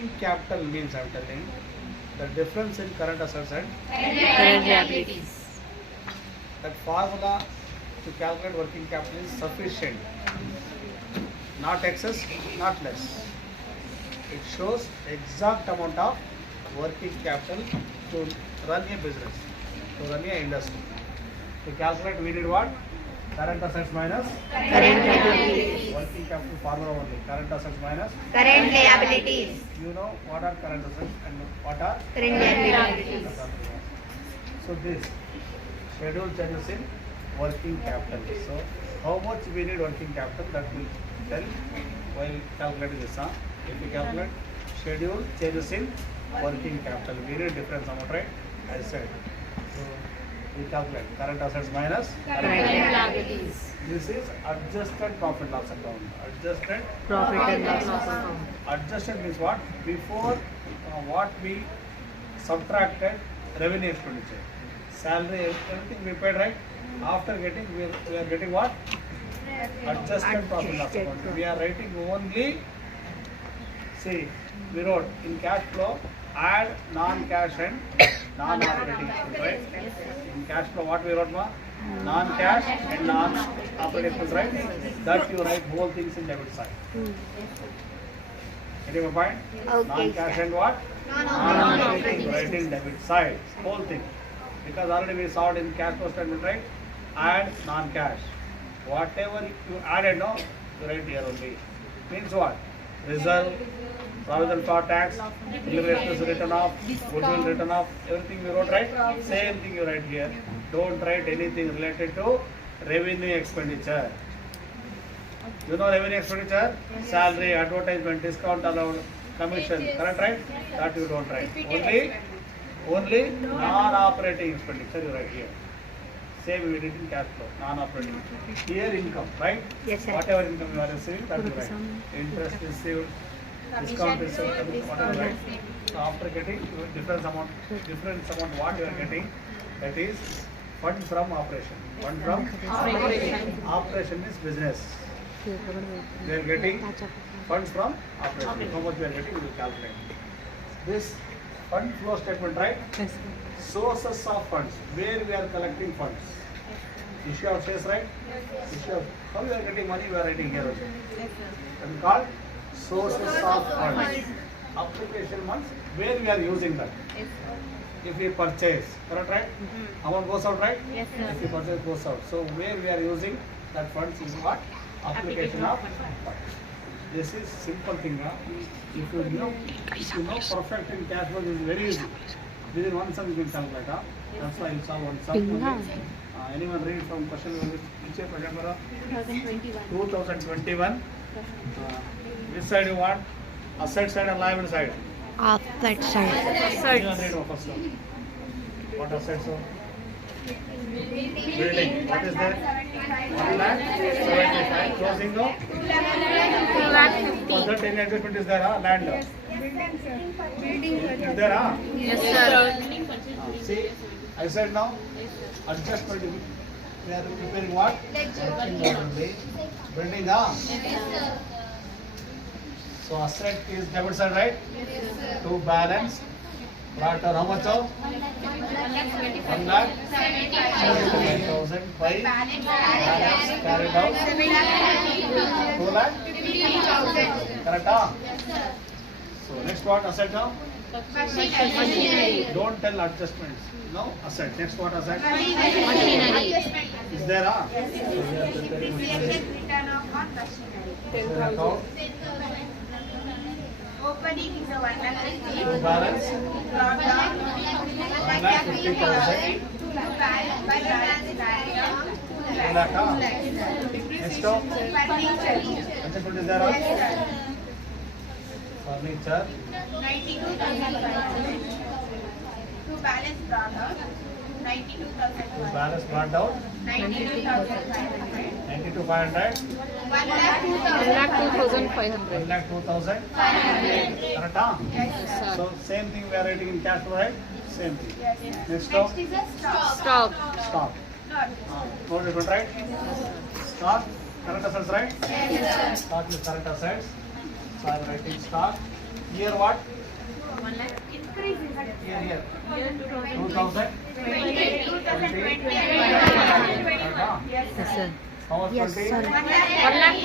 working capital means, I'm telling, the difference in current assets and Current liabilities. that formula to calculate working capital is sufficient, not excess, not less. It shows exact amount of working capital to run a business, to run a industry. To calculate, we did what? Current assets minus Current liabilities. working capital formula only. Current assets minus. Current liabilities. You know what are current assets and what are Current liabilities. So this schedule changes in working capital. So how much we need working capital, that will tell while calculating this. If we calculate schedule changes in working capital, we need difference amount, right? I said. So we calculate current assets minus Current liabilities. This is adjusted profit loss account. Adjusted Profit and loss account. adjusted means what? Before what we subtracted revenue expenditure, salary, everything we paid, right? After getting, we are getting what? Adjusted profit loss account. We are writing only. See, we wrote in cash flow, add non-cash and non-operating expense, right? In cash flow, what we wrote, ma? Non-cash and non-operating expense, right? That you write whole things in debit side. Getting my point? Okay, Non-cash and what? Non-operating. You write in debit side, whole thing. Because already we saw it in cash flow statement, right? Add non-cash. Whatever you added, no, you write here only. Means what? Reserve, provision for tax, delivery expense written off, goodwill written off, everything we wrote, right? Same thing you write here. Don't write anything related to revenue expenditure. You know revenue expenditure? Salary, advertisement, discount allowed, commission, correct, right? That you don't write. Only non-operating expenditure you write here. Same we did in cash flow, non-operating. Here income, right? Yes, sir. Whatever income you are receiving, that you write. Interest received, discount received, whatever, right? So after getting different amount what you are getting, that is fund from operation. Fund from Operation. operation is business. We are getting funds from operation. How much we are getting, we will calculate. This fund flow statement, right? Sources of funds, where we are collecting funds. Issue of shares, right? Issue of, how we are getting money, we are writing here also. And called sources of funds. Application funds, where we are using that. If we purchase, correct, right? Amount goes out, right? Yes, sir. If we purchase, goes out. So where we are using that funds is what? Application of funds. This is simple thing. If you know perfect in cash flow, this is very easy. Within one sum you can calculate. That's why you saw one sum. Anyone read from question which year question for 2021. Which side you want? Asset side and liability side? Asset side. Anyone read first one? What assets? Building. What is there? 1 lakh 75. Closing no? 2 lakh 50. Further any adjustment is there? Land. Is there? Yes, sir. See, I said now, adjustment, we are preparing what? Building, So asset is debit side, right? To balance, brought how much of? 1 lakh 75,000 by balance carried out 2 lakh. Correct? So next what asset now? Don't tell adjustments. No asset. Next what asset? Machinery. Is there? Account. Opening is a 1 lakh To balance 1,50,000. by balance carried out 2 lakh. Next up, adjustment is there? Furniture. 92,500 to balance brought out To 92,500 balance brought down 92,500 92,500. 1,02,500. 1,02,000. Correct? Yes, So same thing we are writing in cash flow, right? Same thing. yes. Next up, Next is a stock. Stock. stock. Not. No different, right? Stock, current assets, right? Yes, Stock is current assets. So I am writing stock. Here what? 1 lakh. Here. 2000. 20. Yes, sir. How much? Yes, 20? sir. 1 lakh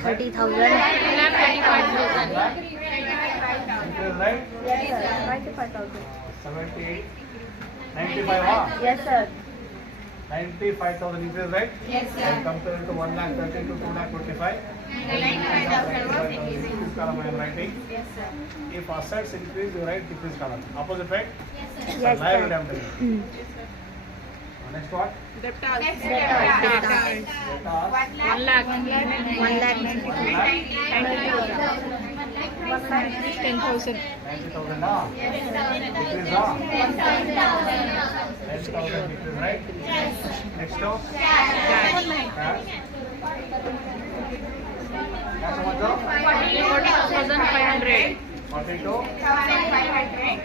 30,000. 1,30,000. 1 lakh 25,000. Increase, right? Yes, sir. 25,000. 78. 95, huh? Yes, sir. 95,000 increase, right? Yes, sir. And compare it to 1 lakh 30 to 2 lakh 25. 95,000 increase column I am writing. Yes, sir. If assets increase, you write decrease column. Opposite, right? Yes, Liability sir. I am telling you. Next what? Next, Debtors. 1 lakh. 1 lakh. 10,000. 90,000, huh? Decrease, huh? 10,000 decrease, right? Next one? Cash. Cash how much, huh? 42,500. 42. 7,500.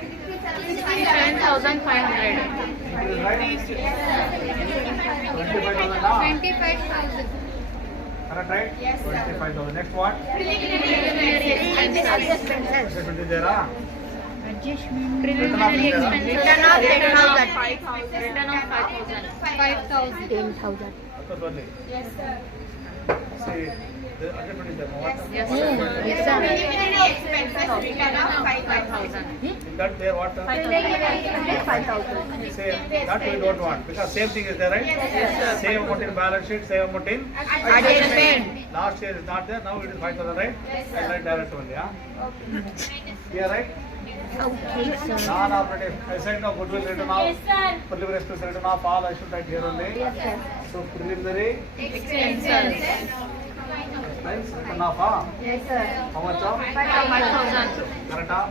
Increase, right? 25,000, huh? 25,000. Correct, right? Yes, sir. 25,000. Next what? Preliminary expenses. Adjustment is there, huh? Preliminary expenses. Return of 10,000. 5,000. Return of 5,000. 10,000. That's only. Yes, sir. See, the adjustment is there. What? Yes, Yes, sir. Preliminary expenses return of 5,000. In that there what? Preliminary expenses 5,000. Say that we don't want because same thing is there, right? Yes, sir. Same amount in balance sheet, same amount in Adjustment. last year is not there. Now it is 5,000, right? Yes, sir. I write direct only, huh? Here, right? Okay, sir. Non-operative. I said no goodwill written off. Preliminary expense written off. All I should write here only. So preliminary Expenses. expense written off, huh? Yes, sir. How much? Huh? 5,000. Correct, huh?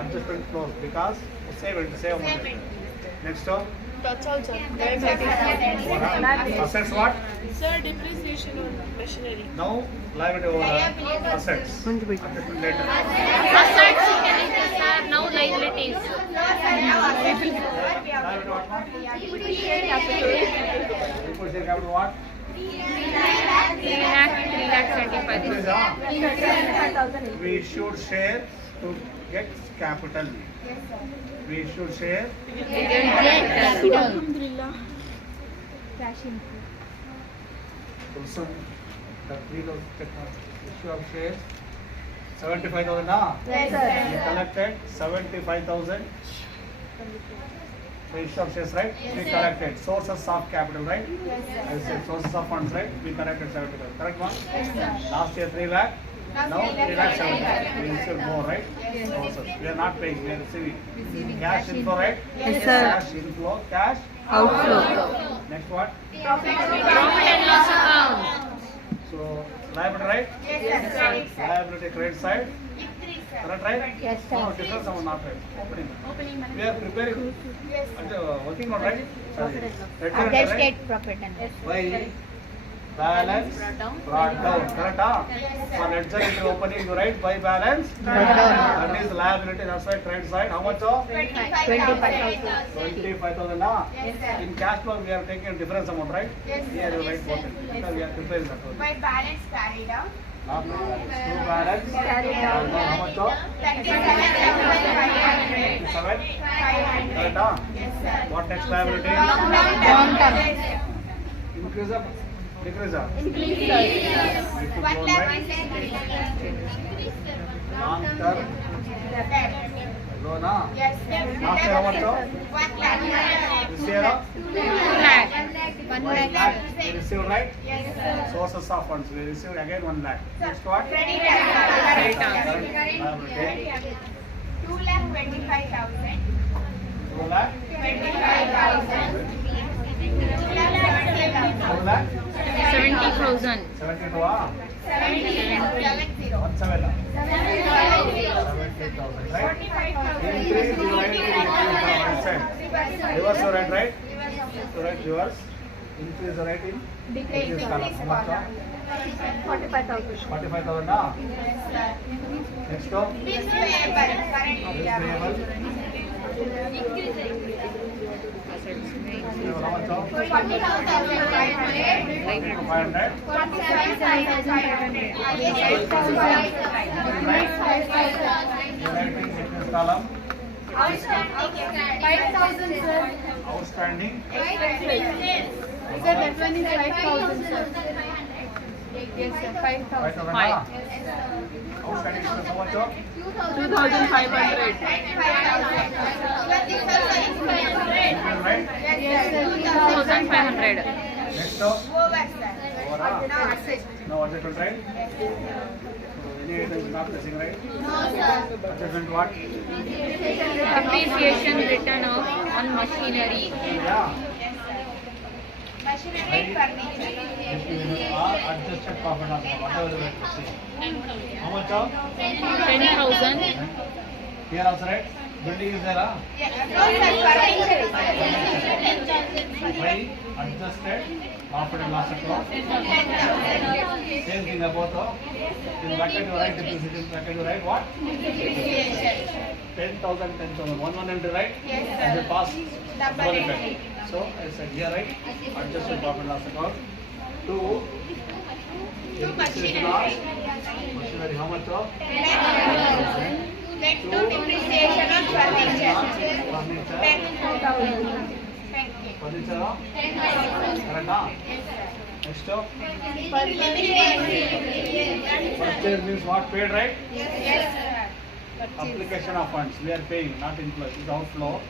Adjustment close because same it, same amount. Next one. Assets what? Sir, depreciation on machinery. Now liability over assets. Adjustment later. Assets you can increase, sir. Now liabilities. Liability what? Depreciate capital. Depreciation capital what? 3,75,000. Increase, huh? 25,000. We should share to get capital. Yes, sir. We should share. Also, the deal of issue of shares. 75,000, huh? Yes, We sir. collected 75,000. So issue of shares, right? We collected sources of capital, right? Yes, sir. I said sources of funds, right? We collected 75. Correct one? Yes, sir. Last year 3 lakh. Now 3 lakh 70. We Yes, received more, right? Sources. We are not paying. We are receiving. Cash inflow, right? Yes, sir. Cash inflow. Cash Outflow. next what? Profit Profit and loss account. So liability, right? Yes, sir. Liability credit side. Correct, right? Yes, sir. No, difference amount not right. Opening. We are preparing. Yes, And working on, right? Sorry. Return, Other right? state profit and loss. By balance brought down. Correct, huh? Yes, For ledger entry opening, you write by balance Brought down. That is liability. That's why credit side. How much? 25,000. 25,000, huh? Yes, sir. In cash flow, we are taking a difference amount, right? Yes, Here you sir. write both. Because we are preparing that one. By balance carried out. Not by balance. Two balance. Carried out. How much? 37,500. 7. 500. Correct, huh? Yes, sir. What next liability? Long term. Increase up, decrease up. Increase, We sir. put 1 loan, lakh right? 1,10,000. Long term loan, huh? Yes, sir. Last year how much? 1 lakh. This year, huh? 2 lakh. 1 1 lakh. lakh. We received, right? Yes, sir. Sources of funds. We received again 1 lakh. Next what? Credit Liability. 2 lakh 25,000. 2 lakh. 25,000. 2 lakh 2 lakh. 70,000. 72, huh? 70. 1 7, huh? 70,000. 70,000, right? 45,000. Increase, you write right side. Reverse, you write right? You write reverse. Increase, you write in decrease column. How much? 45,000. 45,000, huh? Yes, sir. Next one. Bills payable. Current Bills year. payable. How much of? 500. 500. Column. Outstanding. Sir, that one is 5,000, sir. Yes, sir, 5,000. 5,000. Outstanding is how much of? 2,500. Right? Yes, sir. 2,500. Next up. Over. No adjustment, right? So any item is not missing, right? Adjustment what? Depreciation written off on machinery. Yeah. Adjusted profit of whatever the way to see. How much of? 10,000. Here also, right? Building is there, huh? Why? Adjusted profit and loss account. Same thing about in bracket you write depreciation, bracket you write what? 10,000, 10,000. One enter, right? And the pass double effect. So I said here, right? Adjusted profit and loss account. Two machinery. How much of? 10,000. Depreciation on furniture. Furniture, correct, huh? Next up. Purchase means what? Paid, right? Application of funds. We are paying, not inflow. It is outflow.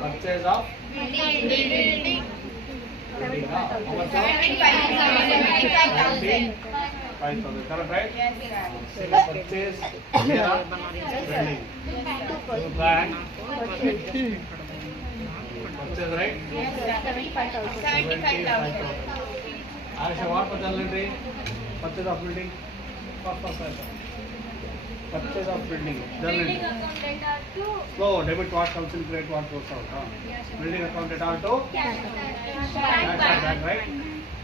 Purchase of building. How much of? 5,000. Correct, right? Purchase here. Building. Bank. Purchase, right? 75,000. Aisha, what for journal entry? Purchase of building. First item. Purchase of building. Journal entry. So, debit what comes in, credit what goes out. Building account at all to? Cash, right?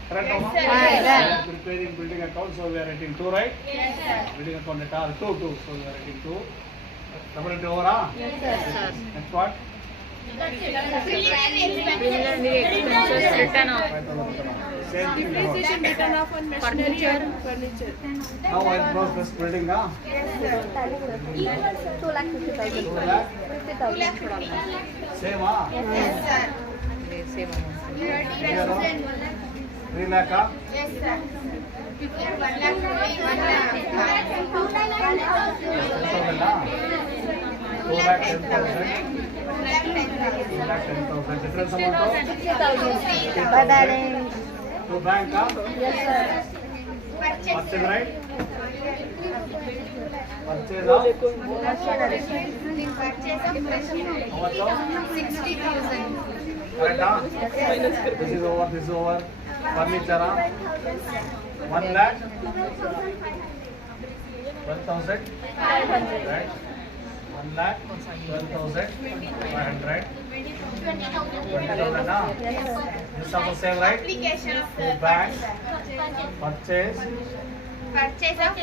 Correct, Mama? Yes, Preparing building account, so we are writing 2, right? Yes, sir. Building account at all 2, so we are writing 2. Double entry over, huh? Yes, sir. Next what? Preliminary expenses written off. 5,000. Same thing. Depreciation written off on machinery and furniture. Now I process building, huh? Yes, sir. 2,50,000. 2 lakh. 50,000. Same, huh? Yes, sir. Here, 3 lakh, huh? Yes, sir. 1 lakh. 10,000, huh? 2 lakh 10,000. 2 lakh 10,000. Difference amount of 60,000. By balance. to bank, huh? Yes, sir. Purchase, right? Purchase of how much of? 60,000. Correct, huh? This is over, this is over. Furniture, huh? 1 lakh 12,000. 500. Right? 1 lakh 12,500. 20,000, huh? Yes, sir. This also same, right? To bank. Purchase. Purchase of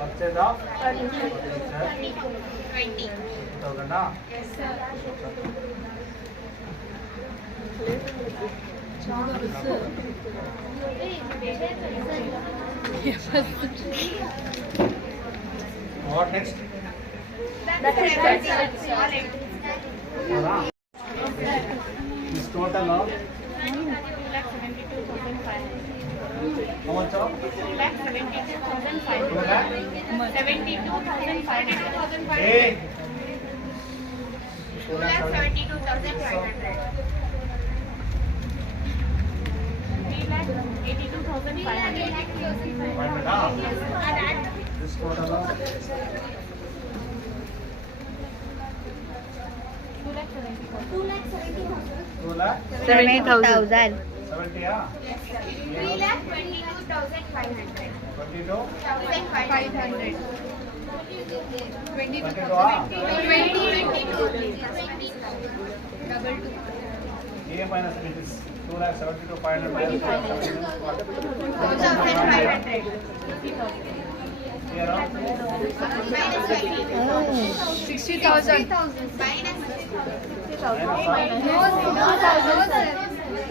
Purchase of furniture. furniture. 20,000, huh? Yes, sir. What next? That's it, sir. Huh? This total of how much of? 2 lakh? Hey! 2,72,500. 500, huh? This total of 2 lakh 70,000. 70, huh? 3,22,500. 22? 1,500. 22, huh? 22. A minus it is 2,72,500 minus 2,500. Here, Oh. 60,000. No,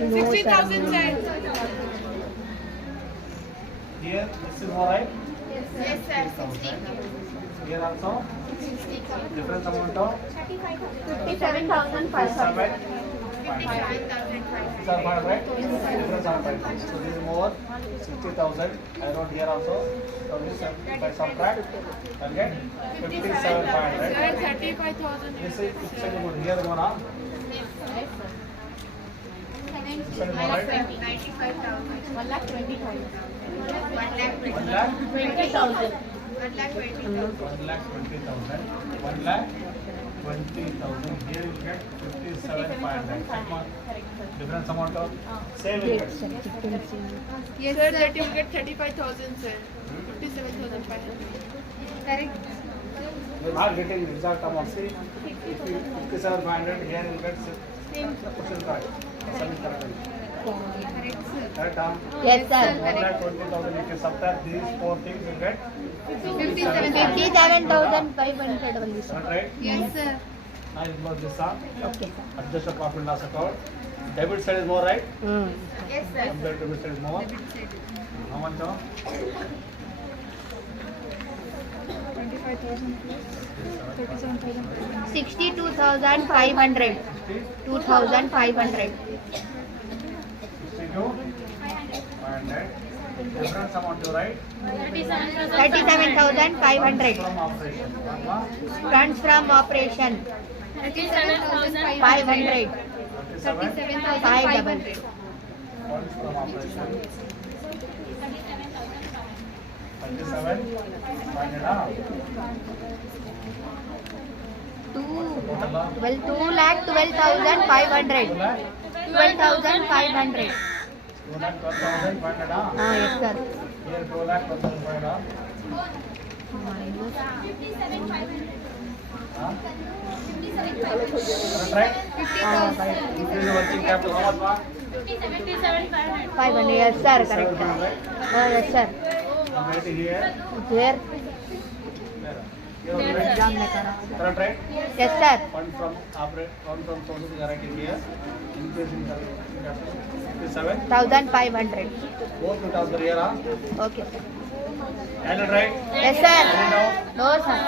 60,000, sir. sir. here, this is more, right? Yes, sir. 60. Here also, 60,000. different amount of 57,500. 57,500, right? Difference of 5. So this is more 60,000. I wrote here also. So this if I subtract, I'll get 57,500, Sir, right? 35,000. This is good. Here go now. This is more, right? 95,000. 1,20,000. 1 lakh 1,20,000. 1,20,000. Here you get 57,500. Difference amount of same you get. Yes, sir, that you will get 35,000, sir. 57,500. Correct. You're not getting exact amount. See, if you 57,500, here you get question correct. Same correct. Correct, sir. Correct, huh? Yes, sir. 1,20,000. If you subtract these four things, you get 57,000. 57,500 only, sir. Not right? Yes, sir. Now you close this up. Okay, sir. Adjust the profit and loss account. Debit side is more, right? Yes, sir. Compared to debit side is more. How much now? 62,500. 2,500. 62, 500. Difference amount to write. 37,500. From operation. Funds from operation. 500. 37. 500. Funds from operation. 37. 500. Total. 2,12,500. 12,500. 2,12,500. Yes, sir. Here 2,12,500. Right? Increase the working capital. How much? 500. Yes, sir. Correct. 700, right? Yes, sir. And write here. Here. Here also write. Exam में करा. Correct, right? Yes, sir. Fund from sources you are writing here. Increase in capital. 57. 1,500. Both the thousand here, huh? Okay, sir. And right? Yes, sir. Any doubt? No, sir.